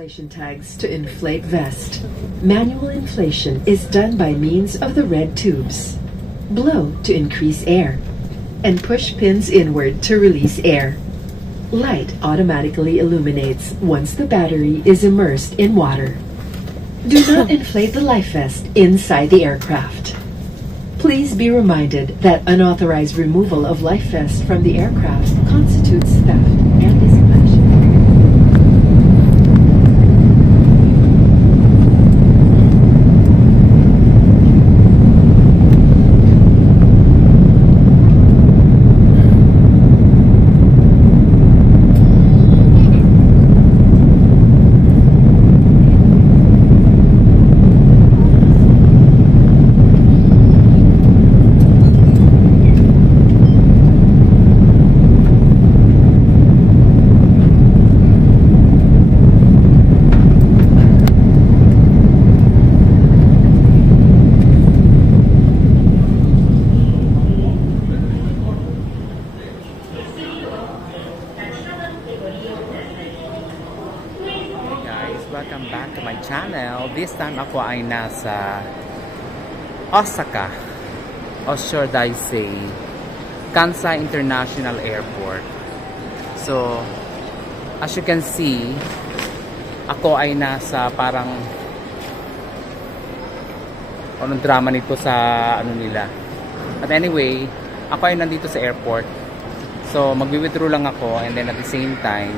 inflation tags to inflate vest. Manual inflation is done by means of the red tubes. Blow to increase air, and push pins inward to release air. Light automatically illuminates once the battery is immersed in water. Do not inflate the life vest inside the aircraft. Please be reminded that unauthorized removal of life vest from the aircraft constitutes theft and is punishable. Welcome back to my channel. This time ako ay nasa Osaka, or should I say Kansai International Airport. So as you can see, ako ay nasa parang anong drama nito sa ano nila. But anyway, ako ay nandito sa airport. So magwi-withdraw lang ako, and then at the same time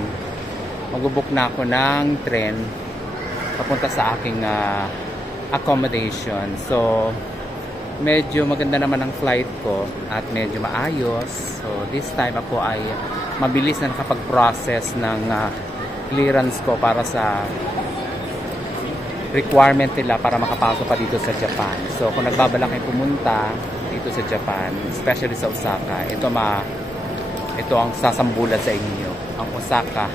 magbubook na ako ng tren papunta sa aking accommodation. So medyo maganda naman ang flight ko at medyo maayos. So this time ako ay mabilis na nakapag-process ng clearance ko para sa requirement nila para makapasok pa dito sa Japan. So kung nagbabalak kayo pumunta dito sa Japan, especially sa Osaka, ito ang sasambulat sa inyo, ang Osaka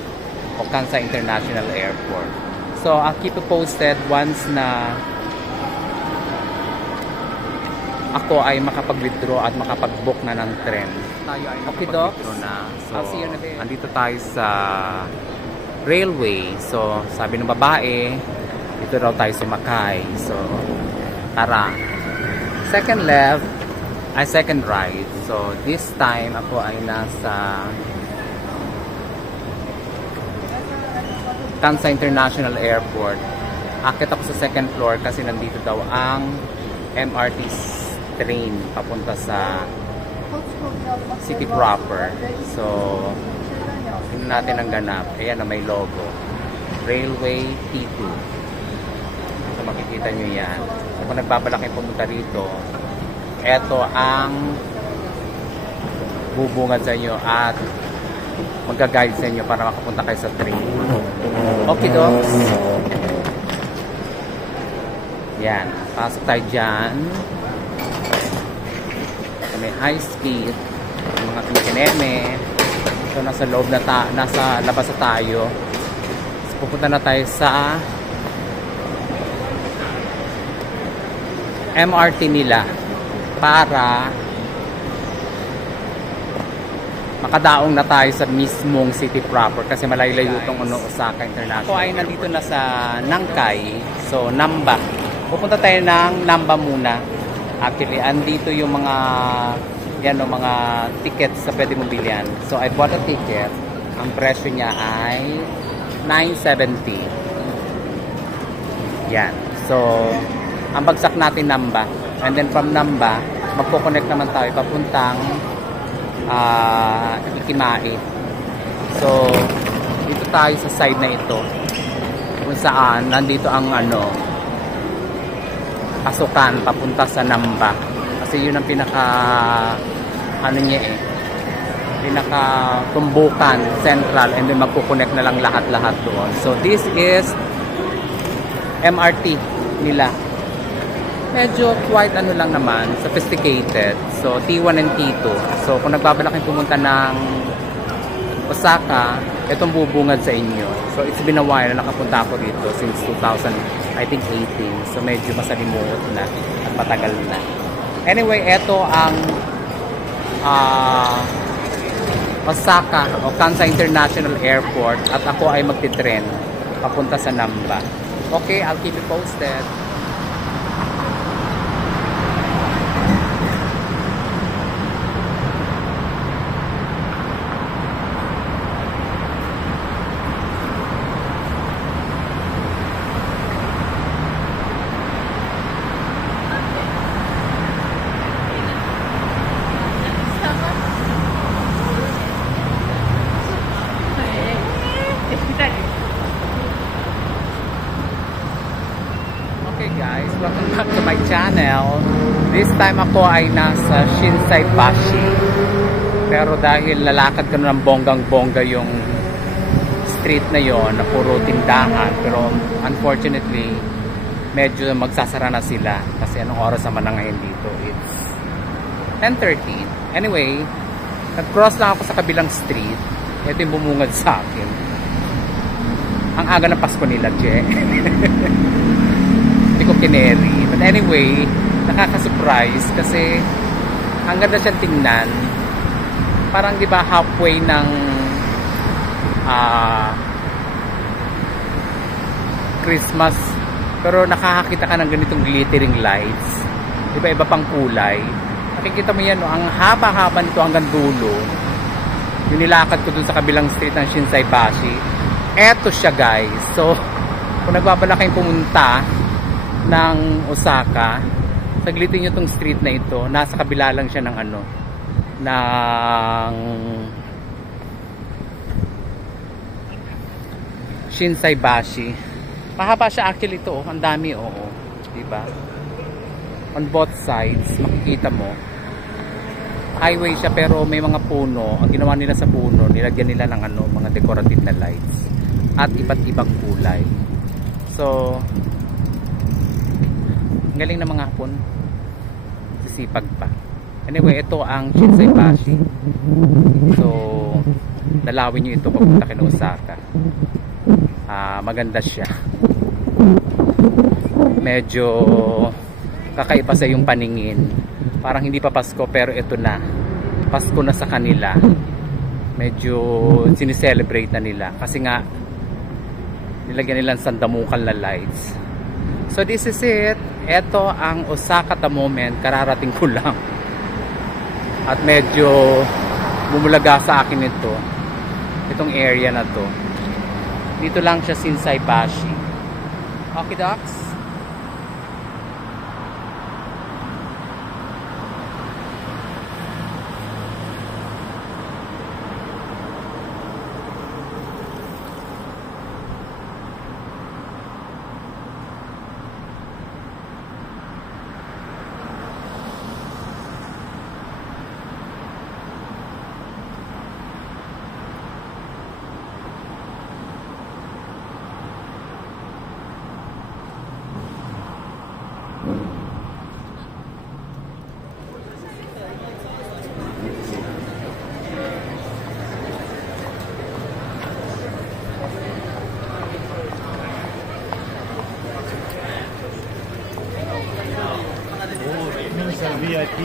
o Kansai International Airport. So I'll keep you posted once na ako ay makapag-withdraw at makapag-book na ng tren. Tayo ay makapag-withdraw na. So andito tayo sa railway. So sabi ng babae, dito raw tayo sumakay. So tara. Second left ay second right. So this time ako ay nasa Kansai International Airport. Akit ako sa second floor kasi nandito daw ang MRT train papunta sa city proper. So tingnan natin ang ganap. Ayan na may logo, Railway T2. So makikita nyo yan. So, kung nagbabalak kayo pumunta rito, eto ang bubungad sa inyo at magga-guide sa inyo para makapunta kayo sa train. Okay, dogs. Yan. Pasok tayo dyan. So, may high speed. Mga kinikineme. So, nasa loob na nasa labas na tayo. So, pupunta na tayo sa MRT nila para makadaong na tayo sa mismong city proper kasi malayo-layo itong Osaka International. Ako ay nandito na sa Nankai, so Namba. Pupunta tayo ng Namba muna. Actually, andito yung mga mga tickets sa pwede mong bilihan. So I bought a ticket. Ang presyo niya ay 970. Yan. So ang bagsak natin Namba. And then from Namba, magko-connect naman tayo papuntang Ikimae. So dito tayo sa side na ito kung saan nandito ang pasukan papunta sa Namba kasi yun ang pinaka pinaka tumbukan central, and then magko-connect na lang lahat-lahat doon. So this is MRT nila. Medyo quite lang naman, sophisticated. So T1 and T2. So kung nagbabalak kayo pumunta ng Osaka, itong bubungad sa inyo. So it's been a while na nakapunta ako dito since 2018. So medyo masalimuot na at matagal na. Anyway, ito ang Osaka o Kansai International Airport at ako ay magti-tren papunta sa Namba. Okay, I'll keep you posted. Okay guys, welcome back to my channel. This time ako ay nasa Shinsai Bashi. Pero dahil lalakad ko na ng bonggang-bongga yung street na yon na puro tindahan. Pero unfortunately, medyo magsasara na sila. Kasi anong oras naman na ngayon dito? It's 10:30. Anyway, nag-cross lang ako sa kabilang street. Ito yung bumungad sa akin. Ang aga ng Pasko nila, che. Hindi ko kineri. But anyway, nakaka-surprise kasi ang ganda siyang tingnan. Parang di ba halfway ng Christmas. Pero nakakakita ka ng ganitong glittering lights. Di ba iba pang kulay. Nakikita mo yan, no? Ang haba-haba nito hanggang dulo. Yung nilakad ko dun sa kabilang street ng Shinsai Bashi. Eto siya guys. So, kung nagbabala kayong pumunta ng Osaka, saglitin nyo tong street na ito. Nasa kabila lang siya ng ano, ng Shinsai Bashi. Mahaba siya actually ito, oh. Ang dami, oo. Diba? On both sides, makikita mo. Highway siya pero may mga puno. Ang ginawa nila sa puno, nilagyan nila ng ano, mga decorative na lights. At iba't ibang kulay. So, galing na mga hapon. Sisipag pa. Anyway, ito ang Shinsai Bashi. So, dalawin nyo ito papunta kay Osaka. Maganda siya. Medyo kakaiba sa yung paningin. Parang hindi pa Pasko pero ito na. Pasko na sa kanila. Medyo sineselebrate na nila. Kasi nga, nilagyan nila ng sandamukal na lights. So this is it. Ito ang Osaka at the moment. Kararating ko lang. At medyo bumulaga sa akin ito. Itong area na to. Dito lang siya Shinsai Bashi. Okay, docs? VIP.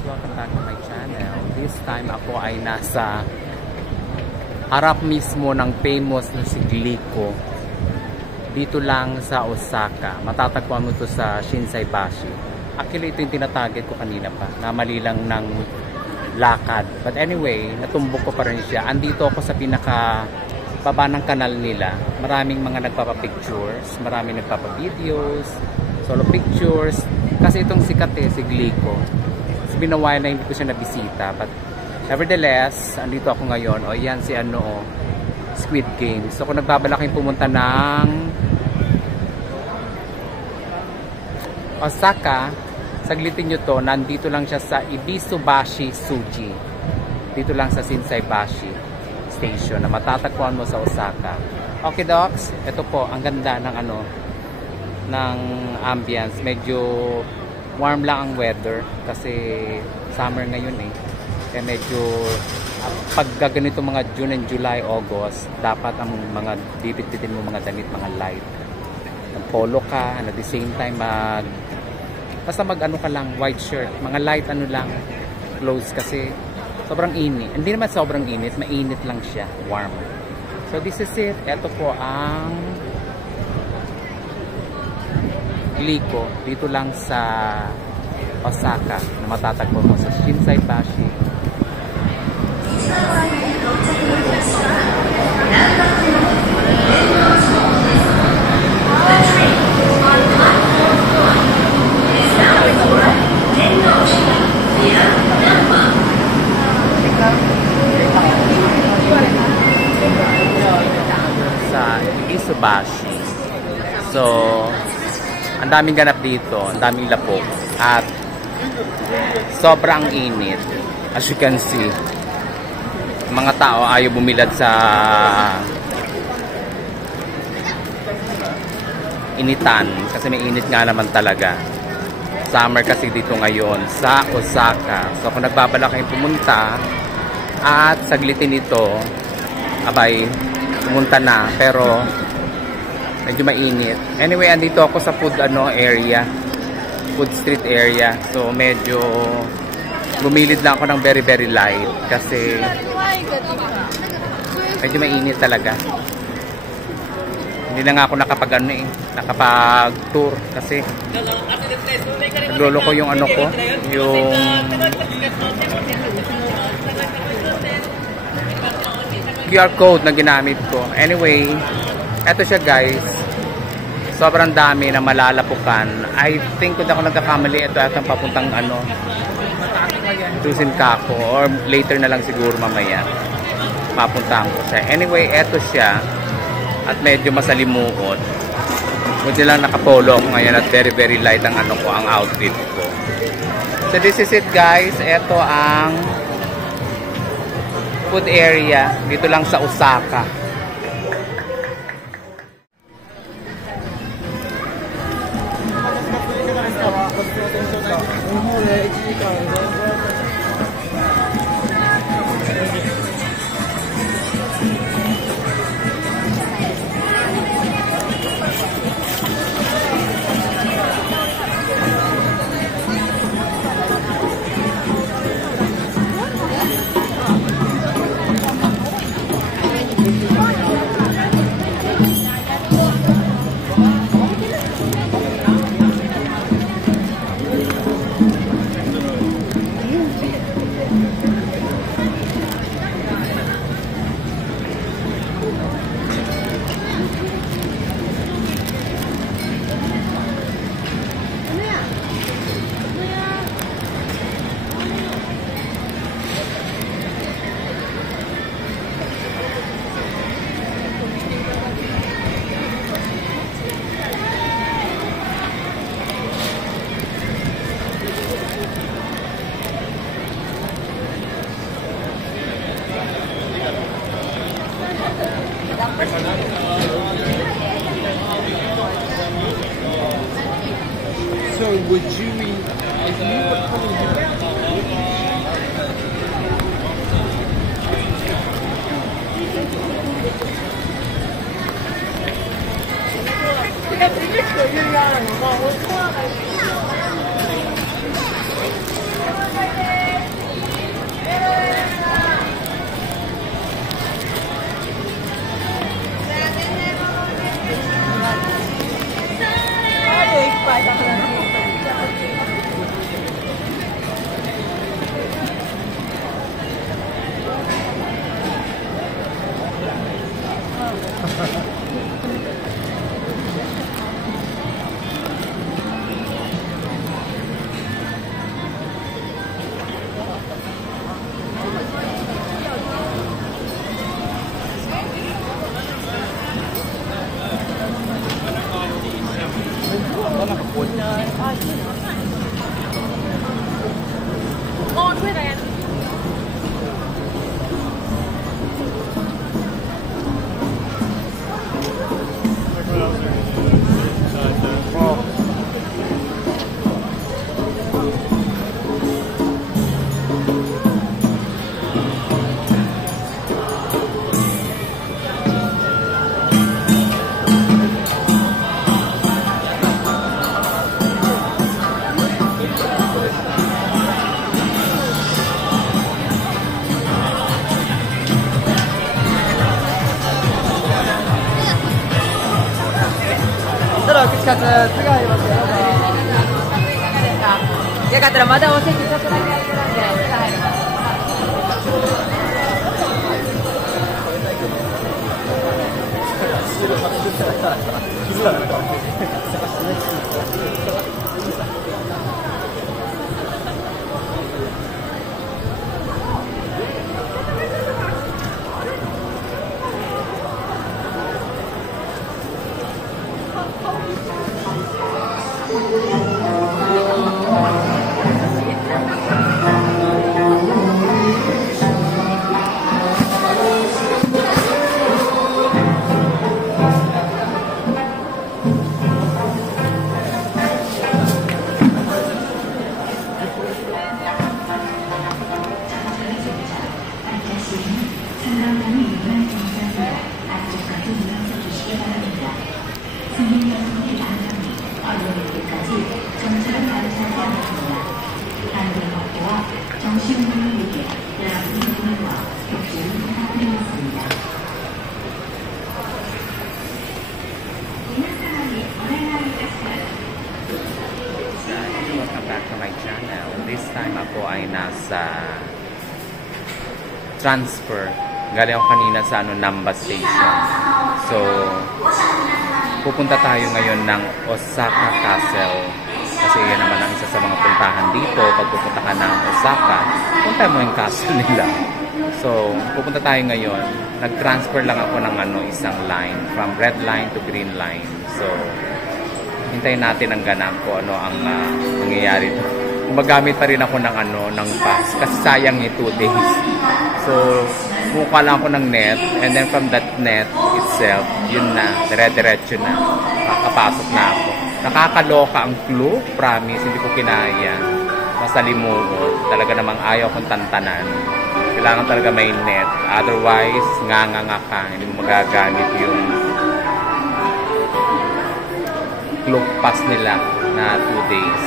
Welcome back to my channel. This time ako ay nasa harap mismo ng famous na si Glico. Dito lang sa Osaka. Matatagpuan mo to sa Shinsaibashi. Actually, ito yung tinatarget ko kanina pa. Namali lang ng lakad. But anyway, natumbok ko pa rin siya. Andito ako sa pinaka baba ng kanal nila. Maraming mga nagpapapictures, maraming nagpapavideos, solo pictures. Kasi itong sikat si Glico. It's been a while na hindi ko siya nabisita. But nevertheless, andito ako ngayon. O yan si Squid Game. So kung nagbabalaking pumunta ng Osaka, saglitin nyo to, nandito lang siya sa Ibisubashi Suji. Dito lang sa Shinsaibashi Station na matatagpuan mo sa Osaka. Okay, docs, ito po, ang ganda ng ng ambience. Medyo warm lang ang weather kasi summer ngayon Kaya medyo pag ganito mga June and July, August, dapat ang mga bibit-bitin mo mga damit, mga light. Ng polo ka, and at the same time basta ka lang, white shirt, mga light lang, clothes kasi sobrang init. Hindi naman sobrang init, mainit lang siya, warm. So this is it. Ito po ang Glico, dito lang sa Osaka na matatagpuan mo sa Shinsaibashi. Sa Ibisubashi. So, ang daming ganap dito, ang daming lapok at sobrang init. As you can see, mga tao ayaw bumilad sa initan kasi may init nga naman talaga. Summer kasi dito ngayon sa Osaka. So kung nagbabalak kayong pumunta at saglitin ito, abay, pumunta na, pero medyo mainit. Anyway, andito ako sa food area, food street area. So medyo bumilid lang ako ng very very light kasi medyo mainit talaga. Hindi na nga ako nakapag tour kasi naglolo ko yung yung QR code na ginamit ko. Anyway, eto siya guys. Sobrang dami na malalapukan. I think kung ako nagkakamali, ito atang papuntang Dusinkaku or later na lang siguro mamaya mapuntahan ko siya. Anyway, eto siya at medyo masalimuot. Buti lang nakapolo ako ngayon at very very light ang ang outfit ko. So this is it guys. Eto ang food area dito lang sa Osaka. would you eat if you were coming here? Welcome back to my channel. This time ako ay nasa transfer. Galing ako kanina sa Namba Station. So, pupunta tayo ngayon ng Osaka Castle. Kasi yan naman ang isa sa mga puntahan dito. Pag pupunta ka ng Osaka, punta mo yung castle nila. So, pupunta tayo ngayon. Nag-transfer lang ako ng isang line. From red line to green line. So, hintayin natin ang ganap ko ano ang mangyayari. Gumagamit pa rin ako ng pass kasi sayang 2 days. So, buka lang ako ng net and then from that net itself, yun na, dire-diretso na. Kakapasok na ako. Nakakaloka ang clue, promise, hindi ko kinaya. Masalimuot. Talaga namang ayaw kong tantanan. Kailangan talaga may net. Otherwise, nga ka. Hindi mo magagamit yung clue pass nila na 2 days.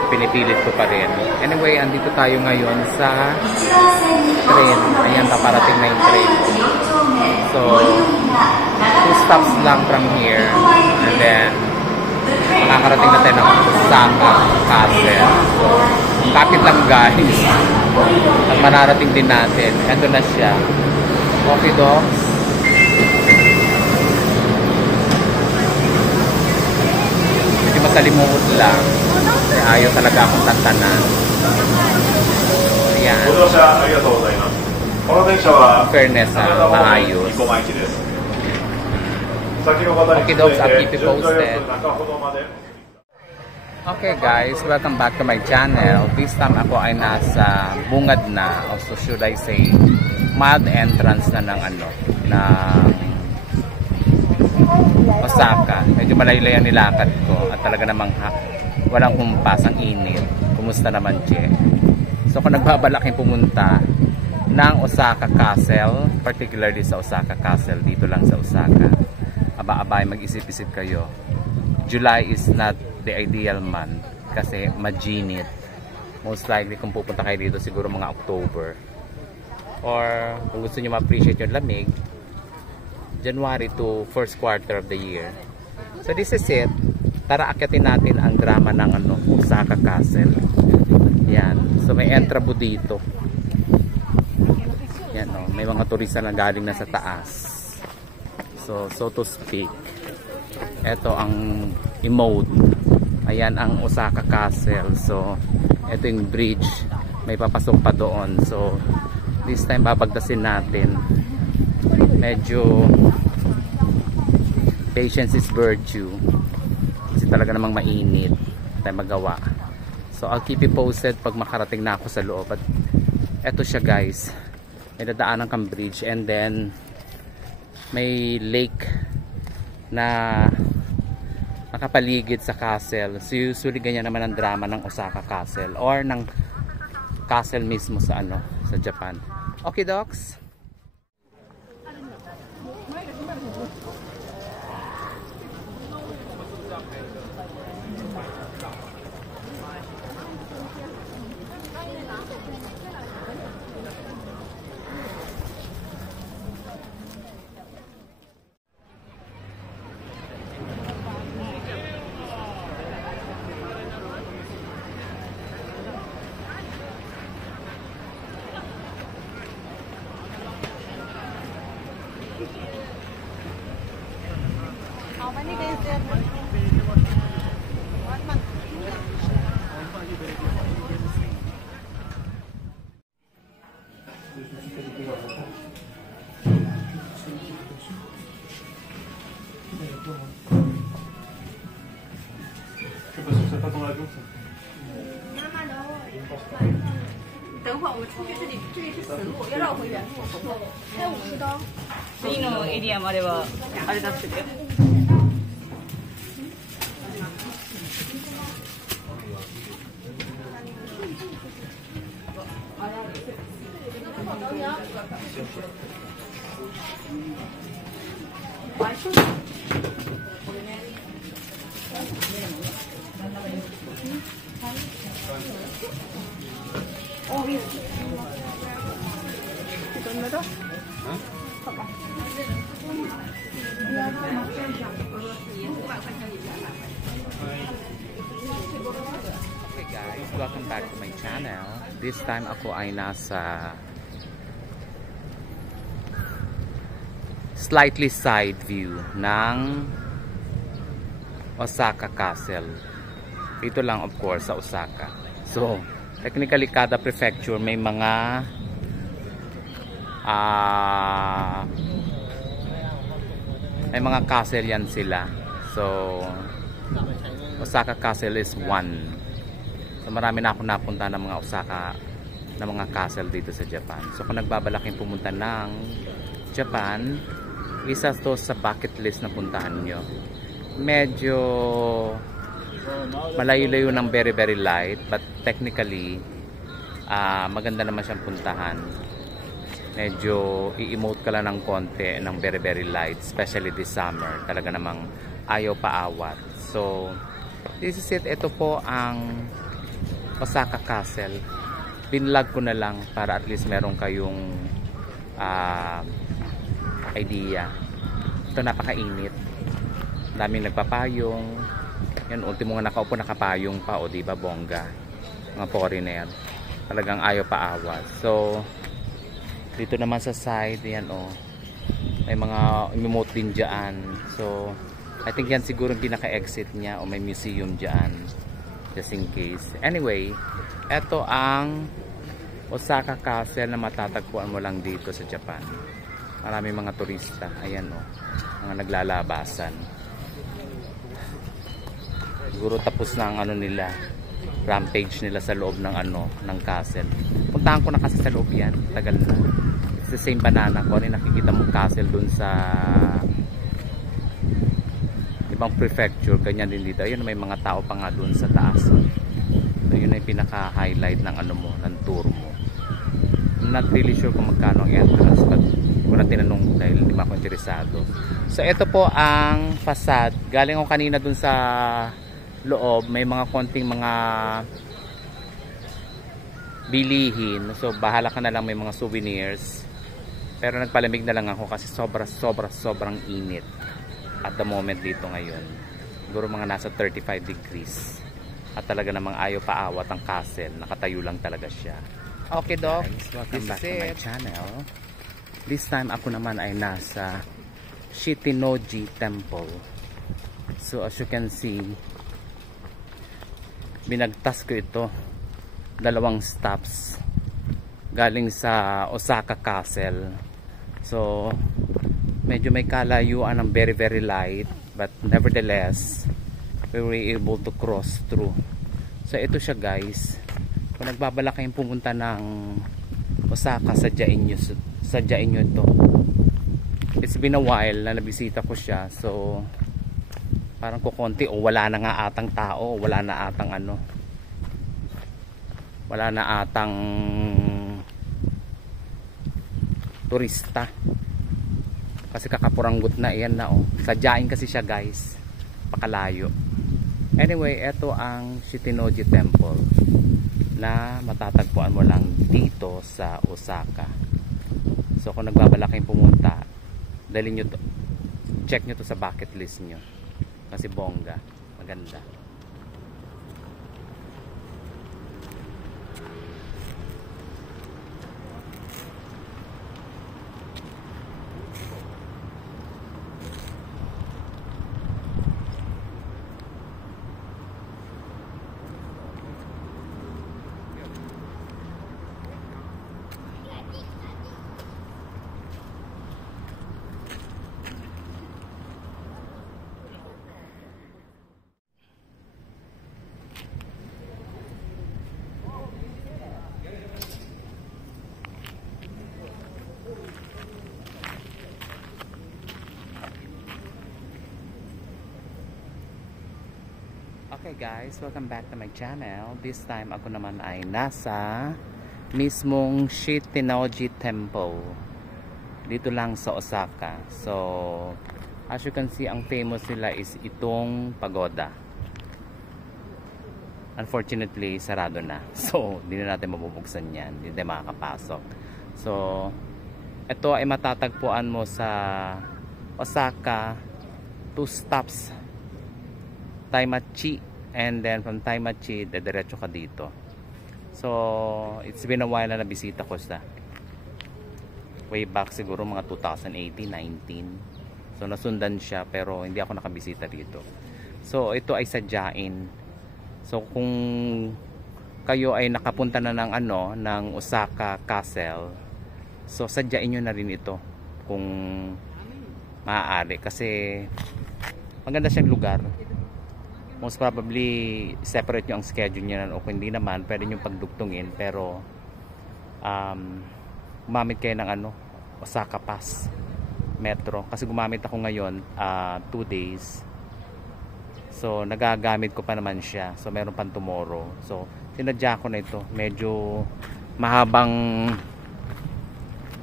So, pinipilit ko pa rin. Anyway, andito tayo ngayon sa train. Ayan, paparating na yung train. So, 2 stops lang from here. And then, makakarating na tayo ng Osaka Castle. So, kapit lang guys. At mararating din natin. Ando na siya. Okay, dogs. Hindi masalimuot lang. Kasi ayaw talaga akong tantanan. Ayan. Fairness maayos. Okay, dogs. I'll keep you posted. Okay guys, welcome back to my channel. This time ako ay nasa bungad na, or so should I say, mild entrance na ng Osaka. Medyo malayo-layo ang nilakad ko at talaga namang walang humpas, ang init. Kumusta naman, Che? So kung nagbabalaking pumunta ng Osaka Castle, particularly sa Osaka Castle, dito lang sa Osaka, aba-abay, mag-isip-isip kayo. July is not the ideal month kasi majinit. Most likely kung pupunta kayo dito siguro mga October. Or kung gusto nyo ma-appreciate yung lamig, January to first quarter of the year. So this is it. Tara akyatin natin ang drama ng Osaka Castle. Yan. So may entrabo dito. Yan, may mga turista na galing na sa taas. So to speak. Ito ang emote. Ayan ang Osaka Castle. So ito yung bridge. May papasok pa doon. So this time babagdasin natin. Medyo patience is virtue. Kasi talaga namang mainit. Tayo magawa. So I'll keep you posted pag makarating na ako sa loob. At eto siya guys. May dadaanan kang bridge and then may lake na nakapaligid sa castle. So usually ganyan naman ang drama ng Osaka Castle or ng castle mismo sa sa Japan. Okay, docs? Okay guys, welcome back to my channel. This time ako ay nasa slightly side view ng Osaka Castle. Dito lang of course sa Osaka. So, technically kada prefecture may mga castle yan sila. So, Osaka Castle is one. So, marami na ako napunta ng mga mga castle dito sa Japan. So, kung nagbabalaking pumunta ng Japan, isa to sa bucket list na puntahan nyo. Medyo malayo-layo ng very light, but technically maganda naman siyang puntahan. Medyo i-emote ka lang ng konti ng very light, especially this summer. Talaga namang ayaw paawat. So this is it. Ito po ang Osaka Castle. Binlog ko na lang para at least meron kayong idea. Ito napakainit. Daming nagpapayong. Yan, ultimo nga nakaupo nakapayong pa, o diba, bongga. Mga foreigner. Talagang ayaw paawat. So dito naman sa side, yan may mga emote din dyan. So I think yan siguro yung pinaka-exit niya, o may museum dyan. Just in case. Anyway, eto ang Osaka Castle na matatagpuan mo lang dito sa Japan. Maraming mga turista. Ayan mga naglalabasan. Siguro tapos na ang nila, rampage nila sa loob ng ng castle. Puntahan ko na kasi sa loob yan. Tagal na. It's the same banana ko. Nakikita mong castle dun sa ibang prefecture, ganyan din dito. Ayun, may mga tao pa nga doon sa taas. So yun ay pinaka-highlight ng ano mo, ng tour mo. I'm not really sure kung magkano ang entrance, but hindi ko na tinanong dahil hindi ako interesado. So ito po ang facade. Galing ako kanina doon sa loob, may mga konting mga bilihin. So bahala ka na lang, may mga souvenirs. Pero nagpalamig na lang ako kasi sobrang init at the moment dito ngayon. Siguro mga nasa 35 degrees. At talaga namang ayaw paawat ang castle. Nakatayo lang talaga siya. Okay, Doc. Guys, welcome back to my channel. This time ako naman ay nasa Shichinoji Temple. So as you can see, binagtas ko ito. 2 stops galing sa Osaka Castle. So medyo may kalayuan ng very light, but nevertheless we were able to cross through. So ito siya guys, kung nagbabalak kayong pumunta ng Osaka, sadyain nyo ito. It's been a while na nabisita ko siya, so parang kukonti o wala na nga atang tao, wala na atang turista kasi kakapuranggot na yan na sadyain kasi siya guys, pakalayo. Anyway, ito ang Shichinoji Temple na matatagpuan mo lang dito sa Osaka. So kung nagbabalak kayong pumunta, dalhin nyo to, check nyo to sa bucket list nyo kasi bongga, maganda. Okay guys, welcome back to my channel. This time ako naman ay nasa mismong Shichinoji Temple dito lang sa Osaka. So as you can see, ang famous nila is itong pagoda. Unfortunately, sarado na. So hindi na natin mabubuksan yan, hindi na makakapasok. So ito ay matatagpuan mo sa Osaka, 2 stops, Taimachi, and then from Taimachi dediretso ka dito. So it's been a while na nabisita ko sa way back siguro mga 2018-19. So nasundan siya pero hindi ako nakabisita dito. So ito ay sadyain. So kung kayo ay nakapunta na ng ng Osaka Castle, so sadyain nyo na rin ito kung maaari kasi maganda siyang lugar. Most probably separate nyo ang schedule nyo o kung hindi naman pwede nyo pagdugtungin, pero gumamit kayo ng Osaka Pass Metro kasi gumamit ako ngayon 2 days, so nagagamit ko pa naman siya, so meron pang tomorrow. So sinadya ko na ito, medyo mahabang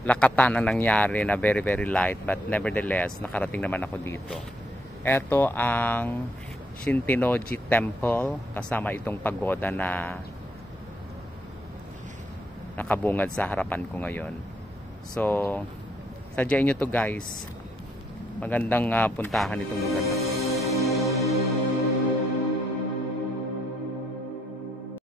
lakatan ang nangyari na very light, but nevertheless nakarating naman ako dito. Ito ang Shichinoji Temple kasama itong pagoda na nakabungad sa harapan ko ngayon. So sadyain nyo to guys, magandang puntahan itong lugar na to.